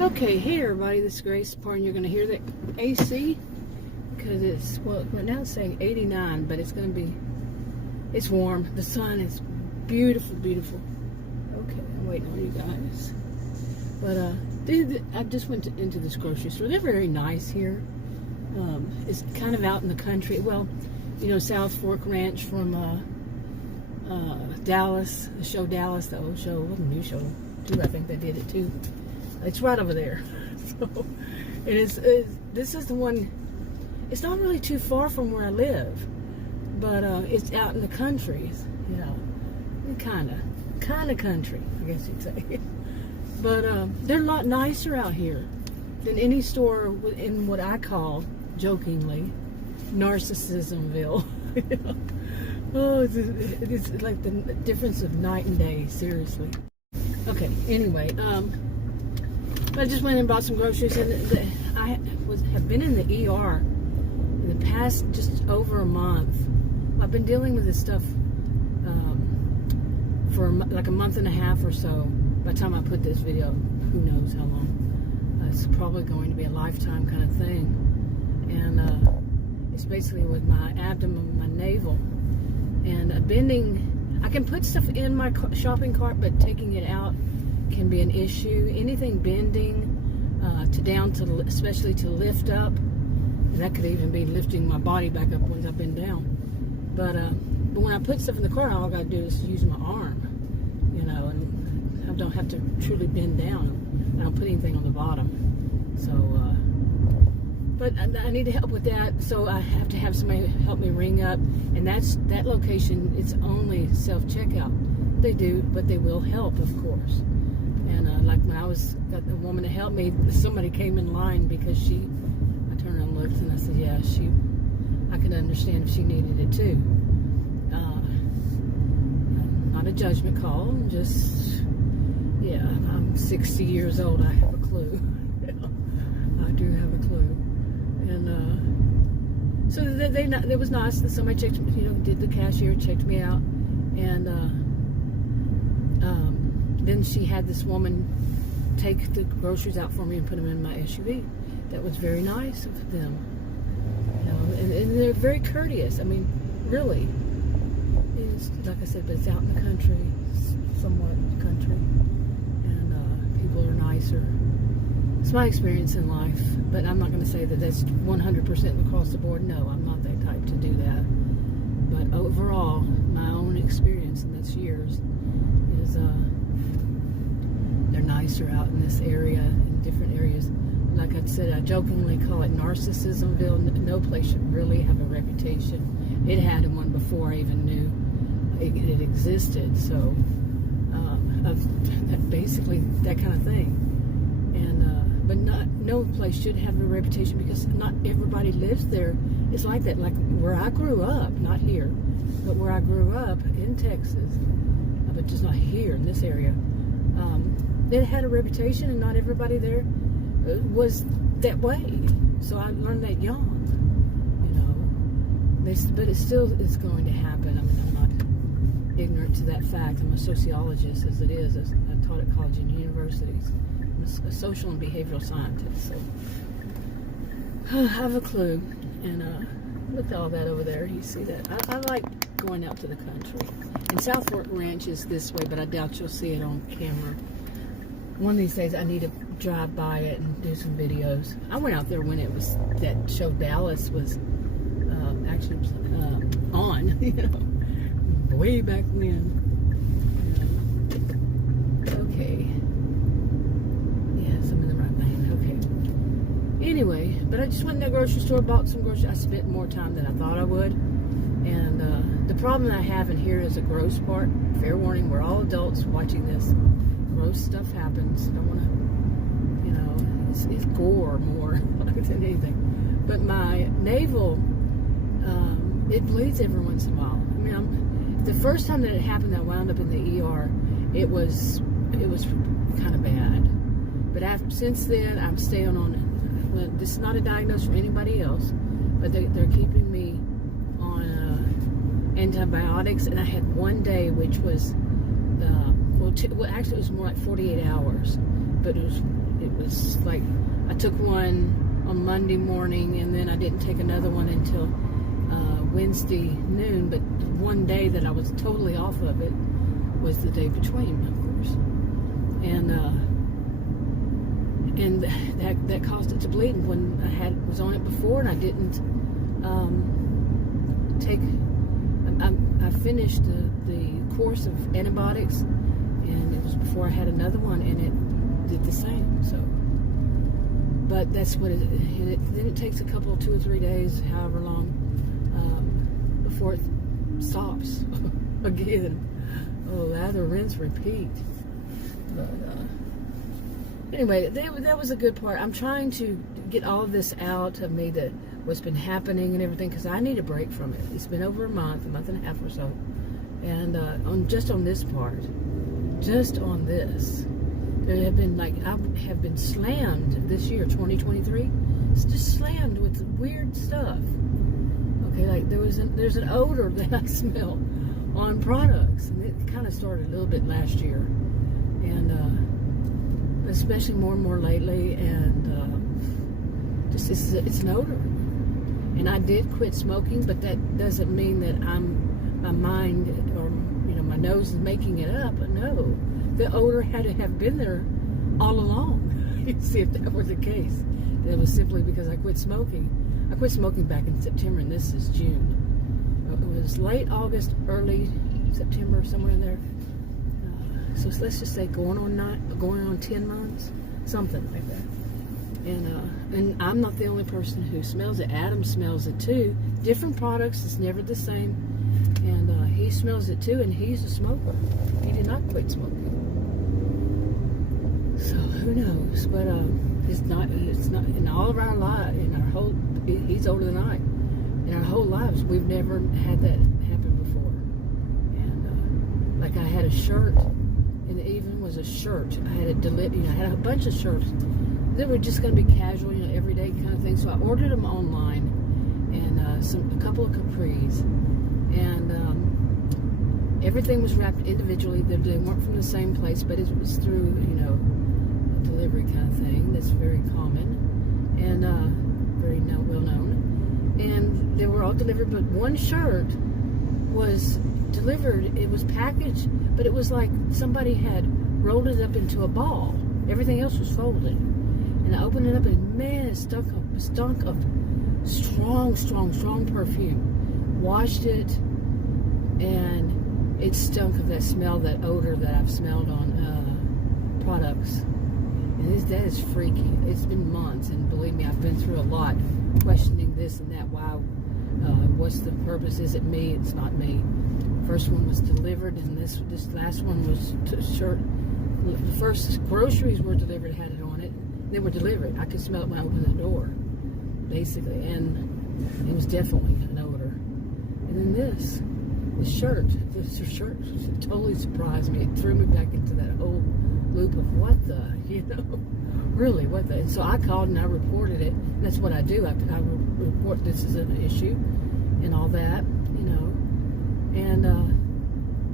Okay, hey everybody, this is Grace. Pardon, you're going to hear the AC because it's, well, right now it's saying 89, but it's going to be, it's warm. The sun is beautiful, beautiful. Okay, I'm waiting on you guys. But I just went into this grocery store. They're very nice here. It's kind of out in the country. Well, you know, South Fork Ranch from Dallas, the show Dallas, the old show, wasn't a new show too. I think they did it too. It's right over there. So this is the one. It's not really too far from where I live, but it's out in the country, you know, kind of country, I guess you'd say. But they're a lot nicer out here than any store in what I call, jokingly, Narcissism-Ville. You know? Oh, it's like the difference of night and day, seriously. Okay, anyway, I just went and bought some groceries, and I have been in the ER in the past just over a month. I've been dealing with this stuff for like a month and a half or so. By the time I put this video, who knows how long. It's probably going to be a lifetime kind of thing. And it's basically with my abdomen, my navel, and bending. I can put stuff in my shopping cart, but taking it out can be an issue. Anything bending especially to lift up, that could even be lifting my body back up once I've been down. But when I put stuff in the car, all I gotta do is use my arm, you know, and I don't have to truly bend down. I don't put anything on the bottom. So, but I need help with that, so I have to have somebody help me ring up, and that location. It's only self-checkout. They do, but they will help, of course. And like when I got the woman to help me, somebody came in line because I turned around and looked, and I said, yeah, I could understand if she needed it too. Not a judgment call, just, yeah, I'm 60 years old, I have a clue. I do have a clue. And so it was nice that somebody checked, you know, did the cashier, checked me out, and then she had this woman take the groceries out for me and put them in my SUV. That was very nice of them. You know, and they're very courteous. I mean, really. It's, like I said, but it's out in the country, somewhat country, and people are nicer. It's my experience in life, but I'm not going to say that that's 100% across the board. No, I'm not that type to do that. But overall, my own experience, and that's years, is they're nicer out in this area, in different areas. Like I said, I jokingly call it Narcissism-Ville. No place should really have a reputation. It had one before I even knew it existed. So, basically that kind of thing. And but no place should have a reputation, because not everybody lives there. It's like that. Like where I grew up, not here, but where I grew up in Texas, but just not here in this area. It had a reputation, and not everybody there was that way. So I learned that young, you know. But it's going to happen. I mean, I'm not ignorant to that fact. I'm a sociologist, as it is. I taught at college and universities. I'm a social and behavioral scientist. So I have a clue. And look at all that over there. You see that? I like going out to the country. And South Fork Ranch is this way, but I doubt you'll see it on camera. One of these days, I need to drive by it and do some videos. I went out there when it was, that show Dallas was actually on, you know, way back when. Okay. Yes, I'm in the right lane. Okay. Anyway, but I just went to the grocery store, bought some groceries. I spent more time than I thought I would. And the problem that I have in here is a gross part. Fair warning, we're all adults watching this. Gross stuff happens. I don't want to, you know, it's gore more than anything. But my navel, it bleeds every once in a while. I mean, the first time that it happened, I wound up in the ER. It was kind of bad. But since then, I'm staying on it. Well, this is not a diagnosis for anybody else, but they're keeping me on antibiotics. And I had one day, which was well, actually it was more like 48 hours, but it was like, I took one on Monday morning, and then I didn't take another one until Wednesday noon. But one day that I was totally off of it was the day between, of course, and that caused it to bleed. When I was on it before, and I didn't take. I finished the course of antibiotics, and it was before I had another one, and it did the same. So, but that's what then it takes a couple, 2 or 3 days, however long, before it stops again. Oh, lather, rinse, repeat. But anyway, that was a good part. I'm trying to get all of this out of me, that what's been happening and everything, because I need a break from it. It's been over a month and a half or so, and on this part, just on this, there have been I have been slammed this year, 2023. It's just slammed with weird stuff. Okay, like there's an odor that I smell on products, and it kind of started a little bit last year, and especially more and more lately, and just it's an odor. And I did quit smoking, but that doesn't mean that my mind or my nose is making it up. No, the odor had to have been there all along. You see, if that was the case, it was simply because I quit smoking. I quit smoking back in September, and this is June. It was late August, early September, somewhere in there. So let's just say going on 10 months, something like that. And I'm not the only person who smells it. Adam smells it too. Different products, it's never the same. And he smells it too, and he's a smoker. He did not quit smoking. So who knows? But it's not in all of our lives, he's older than I. In our whole lives, we've never had that happen before. And like I had a shirt, and it even was a shirt. I had it delivered. I had a bunch of shirts. They were just going to be casual, everyday kind of thing. So I ordered them online, and a couple of capris, and everything was wrapped individually. They weren't from the same place, but it was through, a delivery kind of thing. That's very common and very well known. And they were all delivered, but one shirt was delivered. It was packaged, but it was like somebody had rolled it up into a ball. Everything else was folded. And I opened it up, and man, it stunk of strong perfume. Washed it, and it stunk of that smell, that odor that I've smelled on products. And that is freaky. It's been months, and believe me, I've been through a lot, questioning this and that. Why? What's the purpose? Is it me? It's not me. First one was delivered, and this last one was shirt. The first groceries were delivered, had it on it. They were delivered. I could smell it when I opened the door, basically, and it was definitely an odor. And then this shirt totally surprised me. It threw me back into that whole loop of what the, really, what the. And so I called and I reported it. And that's what I do. I report this is an issue and all that, and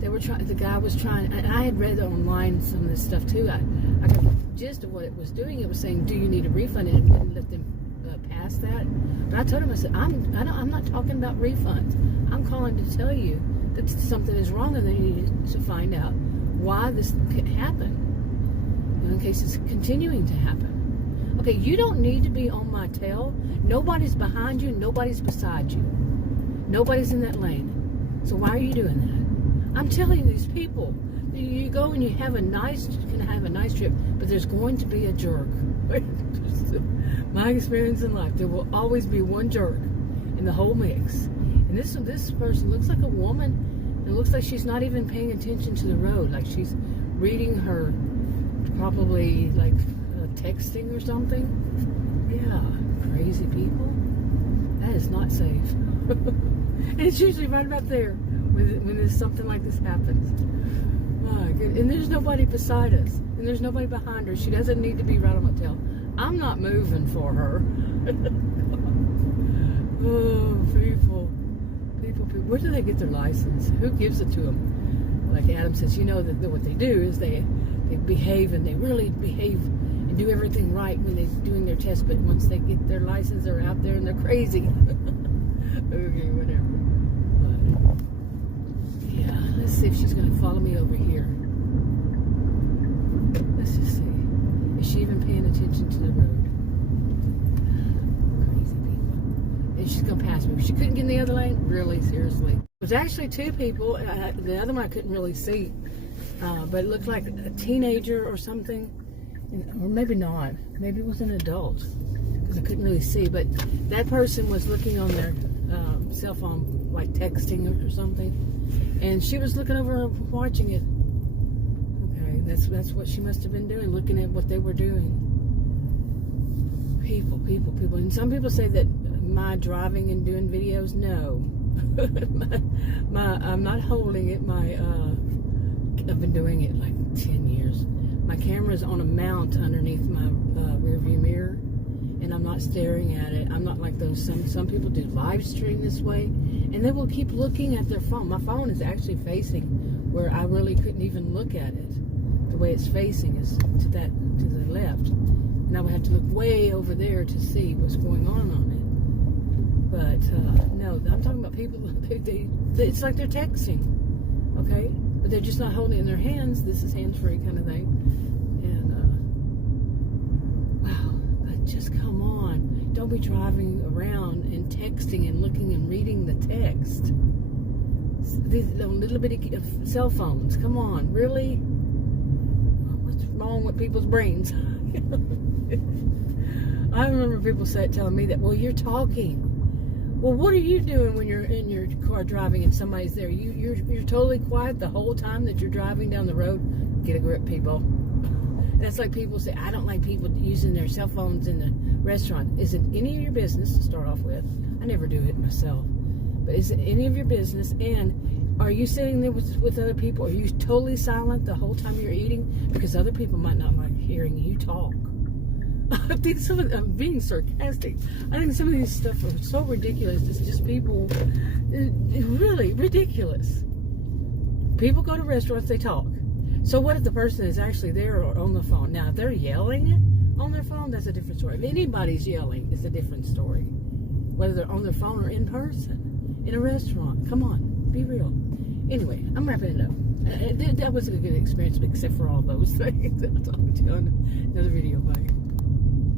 they were trying. The guy was trying, and I had read online some of this stuff too. I got the gist of what it was doing. It was saying, "Do you need a refund?" And it wouldn't let them pass that. But I told him, I said, "I'm not talking about refunds. I'm calling to tell you that something is wrong, and they need to find out why this happened, in case it's continuing to happen." Okay, you don't need to be on my tail. Nobody's behind you. Nobody's beside you. Nobody's in that lane. So why are you doing that? I'm telling these people, you go and you have a nice trip, but there's going to be a jerk. My experience in life, there will always be one jerk in the whole mix. And this person looks like a woman. It looks like she's not even paying attention to the road. Like she's reading her, probably like texting or something. Yeah, crazy people. That is not safe. And it's usually right about there when there's something like this happens. My goodness. And there's nobody beside us. And there's nobody behind her. She doesn't need to be right on my tail. I'm not moving for her. Oh, people. Where do they get their license? Who gives it to them? Like Adam says, that what they do is they behave, and they really behave, and do everything right when they're doing their test, but once they get their license, they're out there and they're crazy. Okay, whatever. But, yeah, let's see if she's going to follow me over here. Let's just see. Is she even paying attention to the road? Crazy people. And she's going to pass me. She couldn't get in the other lane? Really? Seriously? There's actually two people. The other one I couldn't really see. But it looked like a teenager or something. Or maybe not. Maybe it was an adult. Because I couldn't really see. But that person was looking on their cell phone, like texting or something. And she was looking over, watching it. That's what she must have been doing, looking at what they were doing. People. And some people say that my driving and doing videos, no. I'm not holding it. I've been doing it like 10 years. My camera's on a mount underneath my rear view mirror, and I'm not staring at it. I'm not like those, some people do live stream this way, and they will keep looking at their phone. My phone is actually facing where I really couldn't even look at it. The way it's facing is to the left, and I would have to look way over there to see what's going on it. But no, I'm talking about people. It's like they're texting, okay, but they're just not holding it in their hands. This is hands-free kind of thing, and wow, but just come on, don't be driving around and texting and looking and reading the text. These little bitty cell phones. Come on, really? Wrong with people's brains. I remember people telling me that, well, you're talking. Well, what are you doing when you're in your car driving and somebody's there? You're totally quiet the whole time that you're driving down the road. Get a grip, people. That's like people say, I don't like people using their cell phones in the restaurant. Is it any of your business to start off with? I never do it myself. But is it any of your business? And are you sitting there with other people? Are you totally silent the whole time you're eating? Because other people might not like hearing you talk. I think I'm being sarcastic. I think some of these stuff are so ridiculous. It's just people, really ridiculous. People go to restaurants, they talk. So what if the person is actually there or on the phone? Now, if they're yelling on their phone, that's a different story. If anybody's yelling, it's a different story. Whether they're on their phone or in person, in a restaurant. Come on. Be real. Anyway, I'm wrapping it up. That was a good experience, except for all those things. I'll talk to you on another video. Bye.